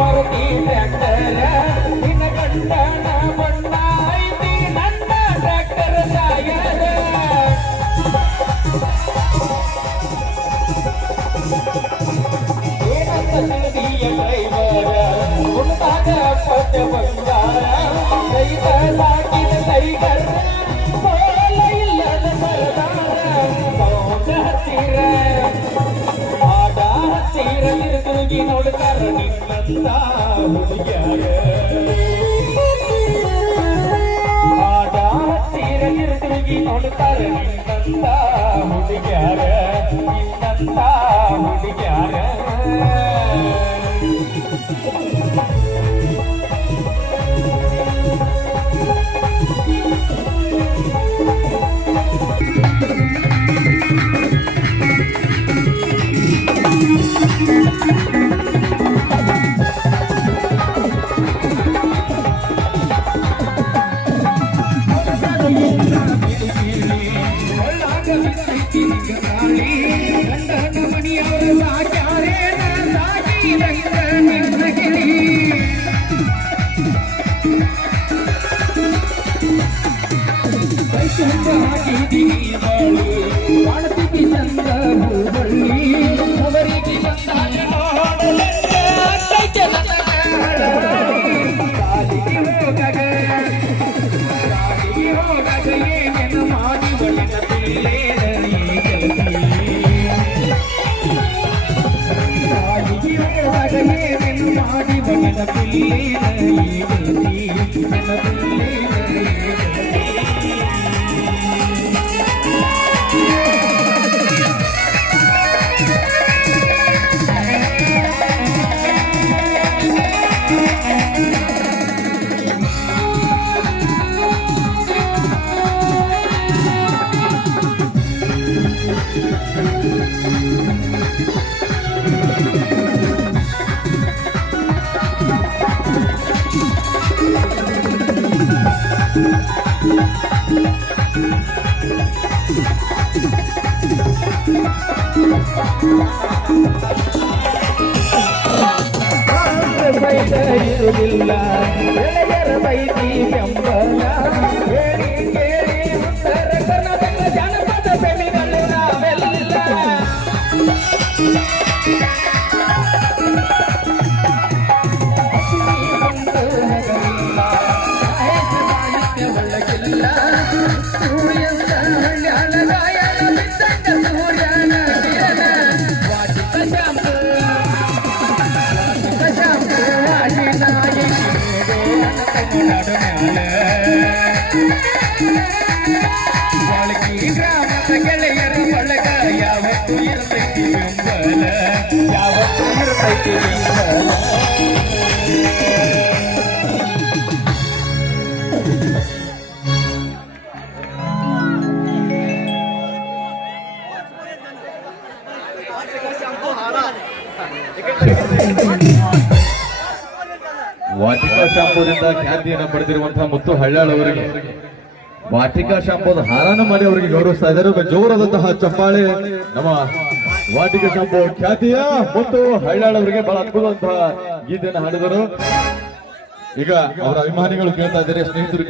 Maruti tractor ನಿನ್ನ ಗಂಡನ ಬಣ್ಣ ಐತಿ ನನ್ನ ಟ್ರ್ಯಾಕ್ಟರ್ ಸಾಯರ ಏನಂತ ತಿಳಿದಿಯ ಡ್ರೈವರ್ ಉಂಟಾಗ ಪಟ್ಟ ಬಂಗಾರ ರೈತ ಸಾಕಿದ ಟೈಗರ್ ಸೋಲ ಇಲ್ಲದ ಮರದಾರ ಸೌಂಡ ಹತ್ತಿರ ಆಡ ಹತ್ತಿರ ತಿರುಗಿ ನೋಡ್ತಾರ ನಿನ್ನಂತ ಹುಡುಗ್ಯಾರ ಆಡ ಹತ್ತಿರ ತಿರುಗಿ ನೋಡ್ತಾರ ನಿನ್ನಂತ ಹುಡುಗ್ಯಾರ ನಿನ್ನಂತ ಹುಡುಗ್ಯಾರ ಇರುವುದಿಲ್ಲ ಗೆಳೆಯರ ಬೈತಿ ಬೆಂಬಲ ಕೇಳಿ ಕೇಳಿ ಉತ್ತರ ಕರ್ನಾಟಕ ಜನಪದ ಬೆಳೆಗಳು ನಾವೆಲ್ಲ ಒಳಗಿಲ್ಲ ಸೂರ್ಯನ ಹಳ್ಯಾಳಗಾಯನ ಬಿದ್ದಂಗ ಸೂರ್ಯನ ಕಿರಣ ವಾಟಿಕ ಶಾಂಪು ಗ್ರಾಮದ ಗೆಳೆಯರ ಬಳಗ ಯಾವತ್ತೂ ಇರತೈತಿ ಬೆಂಬಲ ಯಾವತ್ತೂ ಇರತೈತಿ ಬೆಂಬಲ ವಾಟಿಕಾ ಶಾಂಪೂದಿಂದ ಖ್ಯಾತಿಯನ್ನು ಪಡೆದಿರುವಂತಹ ಮುತ್ತು ಹಳ್ಯಾಳ್ ಅವರಿಗೆ ವಾಟಿಕಾ ಶಾಂಪೂದ ಹಾರಾನ ಮಾಡಿ ಅವರಿಗೆ ಗೌರವಿಸ್ತಾ ಇದ್ದಾರೆ. ಜೋರಾದಂತಹ ಚಪ್ಪಾಳೆ ನಮ್ಮ ವಾಟಿಕಾ ಶಾಂಪೂ ಖ್ಯಾತಿಯ ಮುತ್ತು ಹಳ್ಯಾಳ್ ಅವರಿಗೆ ಬಹಳ ಅದ್ಭುತವಂತಹ ಗೀತೆಯನ್ನು ಹಾಡಿದರು. ಈಗ ಅವರ ಅಭಿಮಾನಿಗಳು ಕೇಳ್ತಾ ಇದ್ದಾರೆ, ಸ್ನೇಹಿತರು